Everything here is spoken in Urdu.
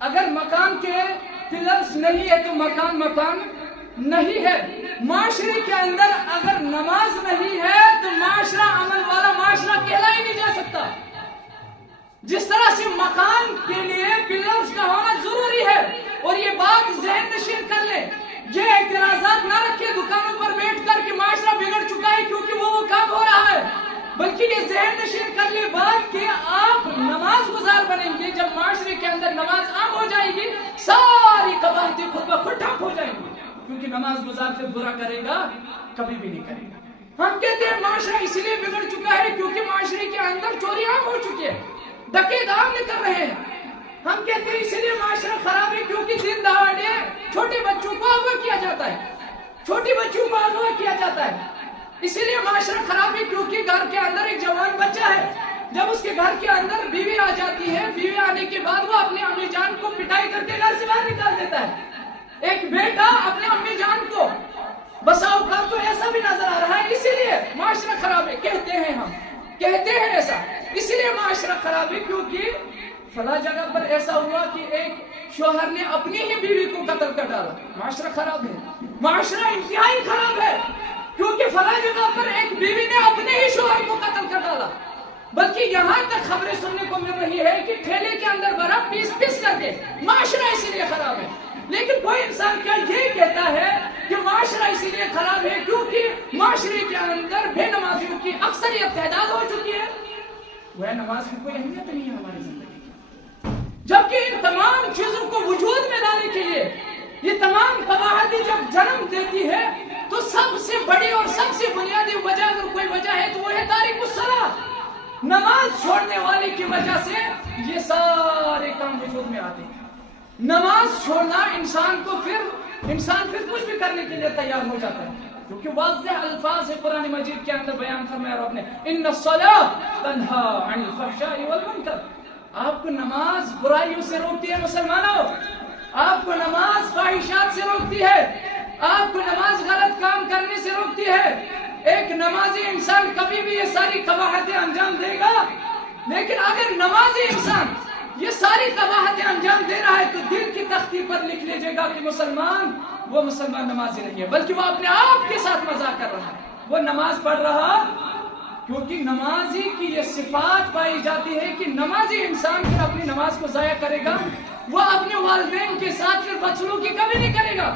اگر مکان کے پلرز نہیں ہے تو مکان نہیں ہے. معاشرے کے اندر اگر نماز نہیں ہے تو معاشرہ عمل والا معاشرہ کہلا ہی نہیں جا سکتا. جس طرح سے مکان کے لیے پلرز کا ہونا ضروری ہے، اور یہ بات ذہن نشین کر لیں، یہ اعتراضات نہ رکھے دکانوں پر بیٹھ کر کہ معاشرہ بگڑ چکا ہے کیونکہ وہ کام ہو رہا ہے، بلکہ یہ ذہن نشین کر لیں بات کہ آپ نماز گزار بنیں گے. جب معاشرے کے اندر نماز عام ہو جائے گی ساری قباحتیں خود بخود ٹھپ ہو جائیں گی، کیونکہ نماز گزار پھر برا کرے گا کبھی بھی نہیں کرے گا. ہم کہتے ہیں معاشرہ اس لیے بگڑ چکا ہے کیونکہ معاشرے کے اندر چوری عام ہو چکی ہے، ڈکیت عام نکل رہے ہیں. ہم کہتے ہیں اس لیے معاشرہ خراب ہے کیونکہ دن دہاڑے چھوٹے بچوں کو اغوا کیا جاتا ہے، چھوٹی بچوں کو اغوا کیا جاتا ہے. اسی لیے معاشرہ خراب ہے کیونکہ گھر کے اندر ایک جوان بچہ ہے، جب اس کے گھر کے اندر بیوی آ جاتی ہے، بیوی آنے کے بعد وہ اپنی امی جان کو پٹائی کر کے گھر سے باہر نکال دیتا ہے. ایک بیٹا اپنے امی جان کو، بسا اوقات تو ایسا بھی نظر آ رہا ہے. اسی لیے معاشرہ خراب ہے کہتے ہیں، ہم کہتے ہیں ایسا، اسی لیے معاشرہ خراب ہے کیونکہ فلاں جگہ پر ایسا ہوا کہ ایک شوہر نے اپنی ہی بیوی کو قتل کر ڈالا. معاشرہ خراب ہے، معاشرہ انتہائی خراب ہے کیونکہ فلاں جگہ پر ایک بیوی نے اپنے ہی شوہر کو قتل کر ڈالا. بلکہ یہاں تک خبریں سننے کو مل رہی ہے کہ ٹھیلے کے اندر بھرا پیس کر کے. معاشرہ اسی لیے خراب ہے. لیکن کوئی انسان کیا یہ کہتا ہے کہ معاشرہ اسی لیے خراب ہے کیونکہ معاشرے کے اندر بے نمازیوں کی اکثریت تعداد ہو چکی ہے. وہ نماز کی کوئی اہمیت نہیں ہے ہماری زندگی کی، جبکہ ان تمام چیزوں کو وجود میں لانے کے لیے یہ تمام قباحتیں جب جنم دیتی ہے تو سب سے بڑی اور سب سے بنیادی وجہ اگر کوئی وجہ ہے تو وہ ہے تارک الصلاۃ. نماز چھوڑنے والے کی وجہ سے یہ سارے کام وجود میں آتے ہیں. نماز چھوڑنا انسان پھر کچھ بھی کرنے کے لیے تیار ہو جاتا ہے، کیونکہ واضح الفاظ ہے قرآن مجید کے اندر بیان فرمایا رب نے، ان الصلاۃ تنہی عن الفحشاء والمنکر. آپ کو نماز برائیوں سے روکتی ہے مسلمانوں، آپ کو نماز فاحشات سے روکتی ہے، آپ کو نماز غلط کام کرنے سے روکتی ہے. ایک نمازی انسان کبھی بھی یہ ساری قباحتیں انجام دے گا، لیکن اگر نمازی انسان یہ ساری قباحتیں انجام دے رہا ہے تو دل کی تختی پر لکھ لیجیے گا کہ وہ مسلمان نمازی نہیں ہے، بلکہ وہ اپنے آپ کے ساتھ مذاق کر رہا ہے. وہ نماز پڑھ رہا کیونکہ نمازی کی یہ صفات پائی جاتی ہے کہ نمازی انسان پھر اپنی نماز کو ضائع کرے گا، وہ اپنے والدین کے ساتھ پھر بدسلوکی کبھی نہیں کرے گا.